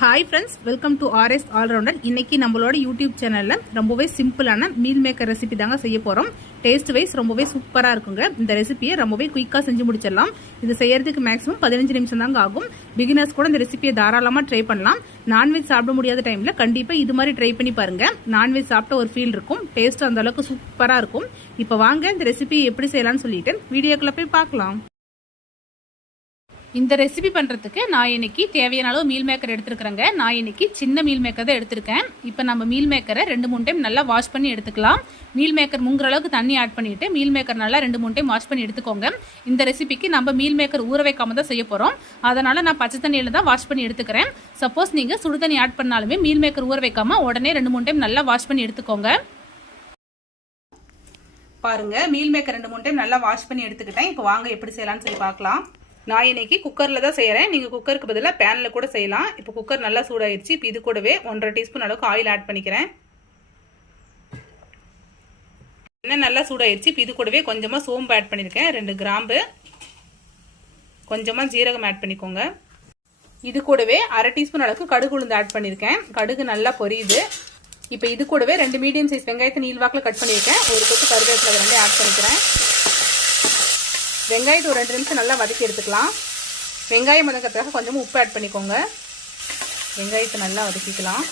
Hi friends, welcome to RS all rounder. இன்னைக்கு நம்மளோட YouTube சேனலில் ரொம்பவே சிம்பிளான மீல் மேக்கர் ரெசிபி தாங்க செய்ய போகிறோம். டேஸ்ட் வைஸ் ரொம்பவே சூப்பராக இருக்குங்க. இந்த ரெசிபியை ரொம்பவே குயிக்காக செஞ்சு முடிச்சிடலாம். இது செய்யறதுக்கு மேக்ஸிமம் 15 நிமிஷம் தாங்க ஆகும். பிகினர்ஸ் கூட இந்த ரெசிபியை தாராளமாக ட்ரை பண்ணலாம். நான்வெஜ் சாப்பிட முடியாத டைமில் கண்டிப்பாக இது மாதிரி ட்ரை பண்ணி பாருங்க. நான்வெஜ் சாப்பிட்ட ஒரு ஃபீல் இருக்கும். டேஸ்ட் அந்த அளவுக்கு சூப்பராக இருக்கும். இப்போ வாங்க இந்த ரெசிபி எப்படி செய்யலாம்னு சொல்லிட்டு வீடியோக்குள்ள போய் பார்க்கலாம். இந்த ரெசிபி பண்ணுறதுக்கு நான் இன்னைக்கு தேவையான அளவு மீல் மேக்கர் எடுத்துருக்கிறேங்க. நான் இன்னைக்கு சின்ன மீல் மேக்கர் தான் எடுத்திருக்கேன். இப்போ நம்ம மீல் மேக்கரை 2-3 டைம் நல்லா வாஷ் பண்ணி எடுத்துக்கலாம். மீல் மேக்கர் முங்குற அளவுக்கு தண்ணி ஆட் பண்ணிட்டு மீல் மேக்கர் நல்லா 2-3 டைம் வாஷ் பண்ணி எடுத்துக்கோங்க. இந்த ரெசிபிக்கு நம்ம மீல் மேக்கர் ஊற வைக்காம தான் செய்ய போகிறோம். அதனால நான் பச்சை தண்ணியில் தான் வாஷ் பண்ணி எடுத்துக்கிறேன். சப்போஸ் நீங்கள் சுடு தண்ணி ஆட் பண்ணாலுமே மீல் மேக்கர் ஊற வைக்காம உடனே 2-3 டைம் நல்லா வாஷ் பண்ணி எடுத்துக்கோங்க. பாருங்க, மீல் மேக்கர் 2-3 டைம் நல்லா வாஷ் பண்ணி எடுத்துக்கிட்டேன். இப்போ வாங்க எப்படி செய்யலாம்னு சொல்லி பார்க்கலாம். நான் இன்னைக்கு குக்கரில் தான் செய்கிறேன். நீங்கள் குக்கருக்கு பதிலாக பேனில் கூட செய்யலாம். இப்போ குக்கர் நல்லா சூடாயிருச்சு. இப்போ இது கூடவே 1.5 டீஸ்பூன் அளவுக்கு ஆயில் ஆட் பண்ணிக்கிறேன். எண்ணெய் நல்லா சூடாயிருச்சு. இப்போ இது கூடவே கொஞ்சமாக சோம்பு ஆட் பண்ணியிருக்கேன், 2 கிராம்பு, கொஞ்சமாக ஜீரகம் ஆட் பண்ணிக்கோங்க. இது கூடவே 1/2 டீஸ்பூன் அளவுக்கு கடுகு உளுந்து ஆட் பண்ணியிருக்கேன். கடுகு நல்லா பொரியுது. இப்போ இது கூடவே 2 மீடியம் சைஸ் வெங்காயத்தை நீள்வாக்கில் கட் பண்ணியிருக்கேன். ஒரு கொத்து கருவேப்பிலை 2 ஆட் பண்ணிக்கிறேன். வெங்காயத்தை ஒரு 2 நிமிஷம் நல்லா வதக்கி எடுத்துக்கலாம். வெங்காயம் வதக்கிறதுக்காக கொஞ்சமாக உப்பு ஆட் பண்ணிக்கோங்க. வெங்காயத்தை நல்லா வதக்கிக்கலாம்.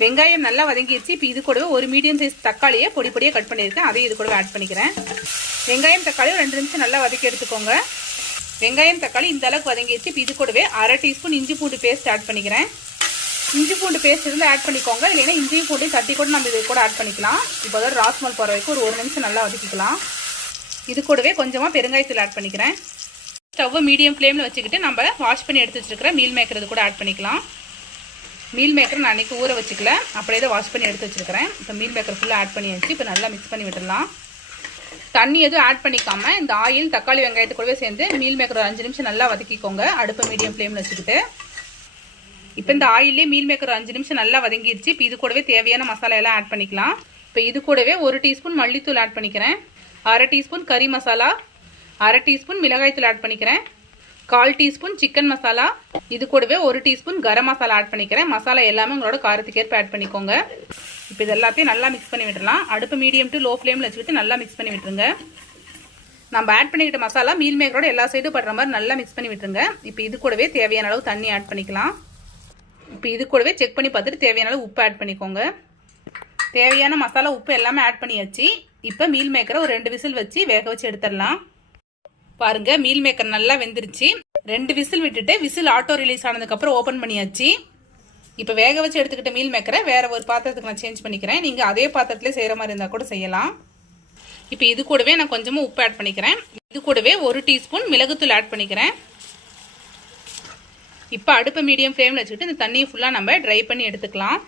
வெங்காயம் நல்லா வதங்கிடுச்சு. இப்போ இது கூடவே ஒரு மீடியம் சைஸ் தக்காளியை பொடி பொடியாக கட் பண்ணியிருக்கேன். அதையும் இது கூடவே ஆட் பண்ணிக்கிறேன். வெங்காயம் தக்காளியும் 2 நிமிஷம் நல்லா வதக்கி எடுத்துக்கோங்க. வெங்காயம் தக்காளி இந்த அளவுக்கு வதங்கிடுச்சு. இப்போ இது கூடவே 1/2 டீஸ்பூன் இஞ்சி பூண்டு பேஸ்ட் ஆட் பண்ணிக்கிறேன். இஞ்சி பூண்டு பேஸ்ட் இருந்து ஆட் பண்ணிக்கோங்க. இல்லைன்னா இஞ்சியும் பூண்டையும் தட்டி கூட நம்ம இது கூட ஆட் பண்ணிக்கலாம். இப்போ அதோட ராஸ்மல் போகிற வரைக்கும் ஒரு 1 நிமிஷம் நல்லா வதக்கிக்கலாம். இது கூடவே கொஞ்சமாக பெருங்காயத்தூள் ஆட் பண்ணிக்கிறேன். ஸ்டவ் மீடியம் ஃப்ளேமில் வச்சுக்கிட்டு நம்ம வாஷ் பண்ணி எடுத்து வச்சுருக்கிற மீல் மேக்கர் இது கூட ஆட் பண்ணிக்கலாம். மீல் மேக்கர் நான் அன்றைக்கி ஊற வச்சுக்கல, அப்படியே தான் வாஷ் பண்ணி எடுத்து வச்சுருக்கிறேன். இப்போ மீல் மேக்கர் ஃபுல்லாக ஆட் பண்ணி வச்சு இப்போ நல்லா மிக்ஸ் பண்ணி விட்டுடலாம். தண்ணி எதுவும் ஆட் பண்ணிக்காமல் இந்த ஆயில் தக்காளி வெங்காயத்து கூடவே சேர்ந்து மீல் மேக்கர் ஒரு 5 நிமிஷம் நல்லா வதக்கிக்கோங்க. அடுப்பை மீடியம் ஃப்ளேமில் வச்சுக்கிட்டு இப்போ இந்த ஆயிலே மீல் மேக்கர் ஒரு 5 நிமிஷம் நல்லா வதங்கிடுச்சு. இப்போ இது கூடவே தேவையான மசாலா எல்லாம் ஆட் பண்ணிக்கலாம். இப்போ இது கூடவே 1 டீஸ்பூன் மல்லித்தூள் ஆட் பண்ணிக்கிறேன். 1/2 டீஸ்பூன் கறி மசாலா, 1/2 டீஸ்பூன் மிளகாய்த்தூள் ஆட் பண்ணிக்கிறேன். 1/4 டீஸ்பூன் சிக்கன் மசாலா, இது கூடவே 1 டீஸ்பூன் கரம் மசாலா ஆட் பண்ணிக்கிறேன். மசாலா எல்லாமே உங்களோட காரத்துக்கு ஏற்ப ஆட் பண்ணிக்கோங்க. இப்போ இது எல்லாத்தையும் நல்லா மிக்ஸ் பண்ணி விட்டுடலாம். அடுப்பு மீடியம் டு லோ ஃப்ளேமில் வச்சுக்கிட்டு நல்லா மிக்ஸ் பண்ணி விட்டுருங்க. நம்ம ஆட் பண்ணிக்கிட்ட மசாலா மீல் மேக்கரோட எல்லா சைடும் படுற மாதிரி நல்லா மிக்ஸ் பண்ணி விட்டுருங்க. இப்போ இது கூடவே தேவையான அளவு தண்ணி ஆட் பண்ணிக்கலாம். இப்போ இது கூடவே செக் பண்ணி பார்த்துட்டு தேவையான அளவு உப்பு ஆட் பண்ணிக்கோங்க. தேவையான மசாலா உப்பு எல்லாமே ஆட் பண்ணியாச்சு. இப்போ மீல் மேக்கரை ஒரு 2 விசில் வச்சு வேக வச்சு எடுத்துடலாம். பாருங்க, மீல் மேக்கர் நல்லா வெந்துருச்சு. 2 விசில் விட்டுட்டு விசில் ஆட்டோ ரிலீஸ் ஆனதுக்கப்புறம் ஓப்பன் பண்ணியாச்சு. இப்போ வேக வச்சு எடுத்துக்கிட்ட மீல் மேக்கரை வேற ஒரு பாத்திரத்துக்கு நான் சேஞ்ச் பண்ணிக்கிறேன். நீங்கள் அதே பாத்திரத்திலே செய்கிற மாதிரி இருந்தால் கூட செய்யலாம். இப்போ இது கூடவே நான் கொஞ்சமாக உப்பு ஆட் பண்ணிக்கிறேன். இது கூடவே 1 டீஸ்பூன் மிளகுத்தூள் ஆட் பண்ணிக்கிறேன். இப்போ அடுப்பை மீடியம் ஃப்ளேமில் வச்சுக்கிட்டு இந்த தண்ணியை ஃபுல்லாக நம்ம ட்ரை பண்ணி எடுத்துக்கலாம்.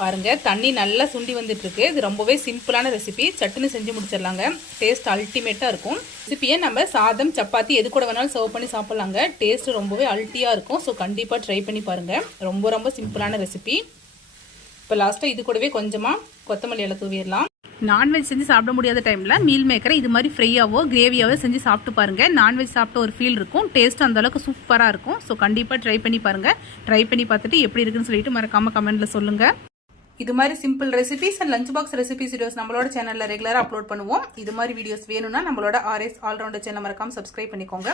பாருங்க, தண்ணி நல்லா சுண்டி வந்துட்டு இருக்கு. இது ரொம்பவே சிம்பிளான ரெசிபி, சட்டுன்னு செஞ்சு முடிச்சிடலாங்க. டேஸ்ட் அல்டிமேட்டா இருக்கும். ரெசிபியை நம்ம சாதம் சப்பாத்தி எது கூட வேணாலும் சர்வ் பண்ணி சாப்பிடலாங்க. டேஸ்ட் ரொம்பவே அல்ட்டியா இருக்கும். ஸோ கண்டிப்பாக ட்ரை பண்ணி பாருங்க. ரொம்ப ரொம்ப சிம்பிளான ரெசிபி. இப்போ லாஸ்ட்டாக இது கூடவே கொஞ்சமாக கொத்தமல்லி இலை தூவிடலாம். நான்வெஜ் செஞ்சு சாப்பிட முடியாத டைமில் மீல் மேக்கரை இது மாதிரி ஃப்ரையாவோ கிரேவியாவோ செஞ்சு சாப்பிட்டு பாருங்க. நான்வெஜ் சாப்பிட்ட ஒரு ஃபீல் இருக்கும். டேஸ்ட் அந்த அளவுக்கு சூப்பராக இருக்கும். ஸோ கண்டிப்பாக ட்ரை பண்ணி பாருங்க. ட்ரை பண்ணி பார்த்துட்டு எப்படி இருக்குன்னு சொல்லிட்டு மறக்காம கமெண்ட்ல சொல்லுங்க. இது மாதிரி simple recipes and lunch box recipes videos நம்மளோட சேனலில் ரெகுலராக அப்லோட் பண்ணுவோம். இது மாதிரி வீடியோஸ் வேணும்னா நம்மளோட ஆர்எஸ் ஆல்ரவுண்டர் சேனல் மறக்காம சப்ஸ்கிரைப் பண்ணிக்கோங்க.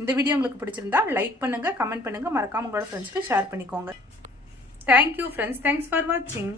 இந்த வீடியோ உங்களுக்கு பிடிச்சிருந்தா லைக் பண்ணுங்க, கமெண்ட் பண்ணுங்க, மறக்காம உங்களோட ஃப்ரெண்ட்ஸ்க்கு ஷேர் பண்ணிக்கோங்க. தேங்க்யூ ஃப்ரெண்ட்ஸ், தேங்க்ஸ் ஃபார் வாட்சிங்.